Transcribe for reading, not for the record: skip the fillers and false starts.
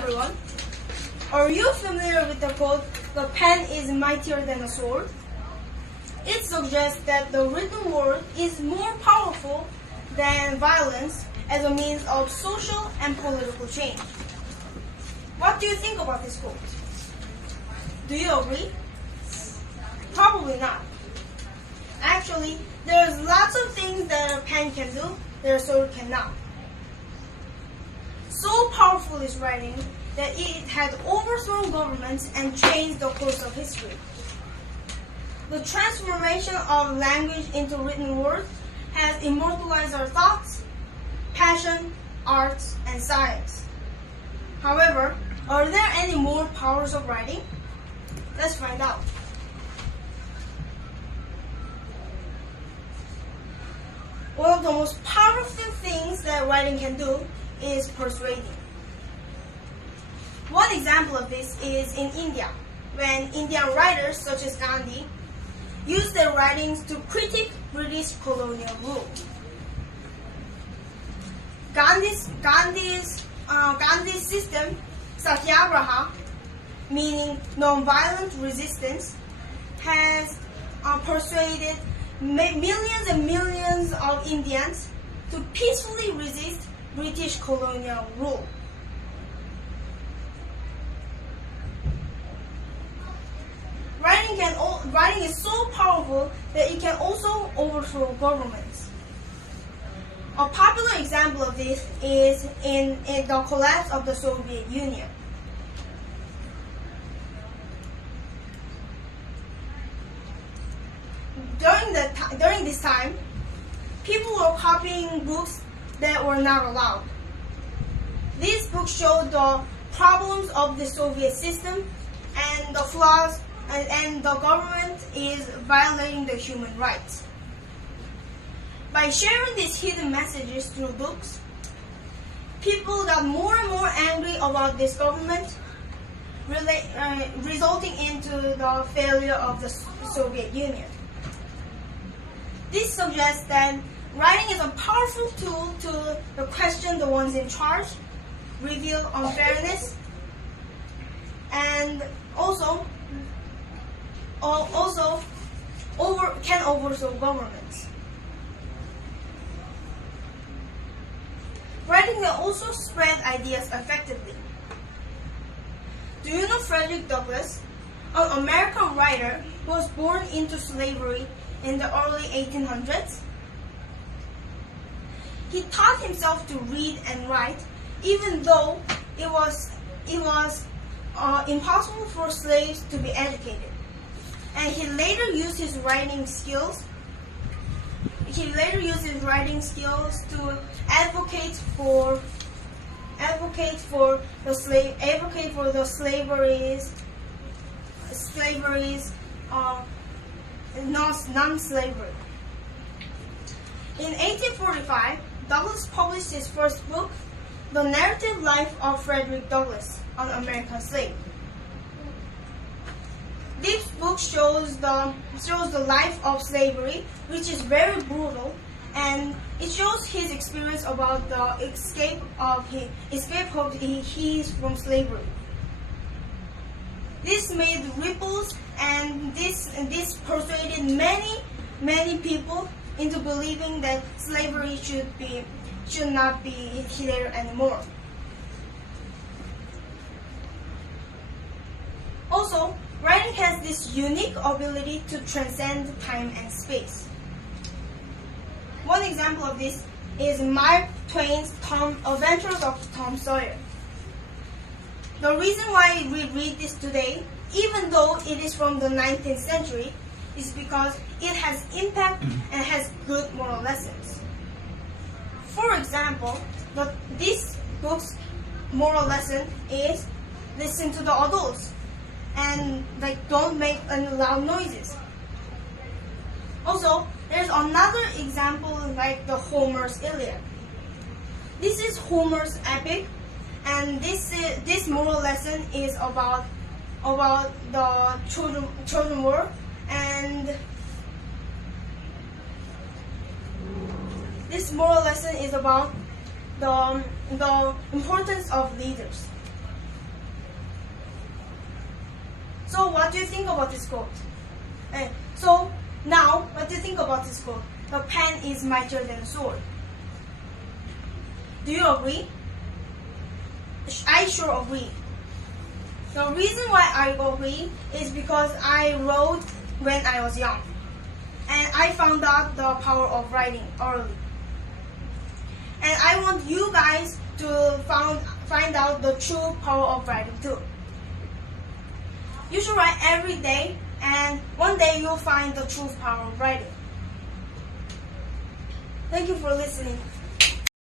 everyone. Are you familiar with the quote, "The pen is mightier than a sword"? It suggests that the written word is more powerful than violence as a means of social and political change. What do you think about this quote? Do you agree? Probably not. Actually, there's lots of things that a pen can do that a sword cannot. So powerful is writing that it has overthrown governments and changed the course of history. The transformation of language into written words has immortalized our thoughts, passion, arts, and science. However, are there any more powers of writing? Let's find out. One of the most powerful things that writing can do is persuading. One example of this is in India, when Indian writers such as Gandhi used their writings to critique British colonial rule. Gandhi's system, Satyagraha, meaning non-violent resistance, has persuaded millions and millions of Indians to peacefully resist British colonial rule. Writing is so powerful that it can also overthrow governments. A popular example of this is in the collapse of the Soviet Union. During this time, people were copying books that were not allowed. These books showed the problems of the Soviet system and the flaws, and the government is violating the human rights. By sharing these hidden messages through books, people got more and more angry about this government, resulting into the failure of the Soviet Union. This suggests that writing is a powerful tool to question the ones in charge, reveal unfairness, and can overthrow governments. Writing can also spread ideas effectively. Do you know Frederick Douglass, an American writer who was born into slavery in the early 1800s? He taught himself to read and write, even though it was impossible for slaves to be educated. And he later used his writing skills. To advocate for the non-slavery. In 1845, Douglass published his first book, The Narrative Life of Frederick Douglass, an American Slave. This book shows the life of slavery, which is very brutal, and it shows his experience about the escape his from slavery. This made ripples, and this persuaded many people into believing that slavery should not be there anymore. Also, writing has this unique ability to transcend time and space. One example of this is Mark Twain's Adventures of Tom Sawyer. The reason why we read this today, even though it is from the 19th century, is because it has impact and has good moral lessons. For example, this book's moral lesson is listen to the adults and don't make any loud noises. Also, there's another example like the Homer's Iliad. This is Homer's epic, and this moral lesson is about the children war, and this moral lesson is about the importance of leaders. So what do you think about this quote? So now, what do you think about this quote? The pen is mightier than the sword. Do you agree? I sure agree. The reason why I agree is because I wrote when I was young. And I found out the power of writing early. And I want you guys to find out the true power of writing too. You should write every day, and one day you'll find the true power of writing. Thank you for listening.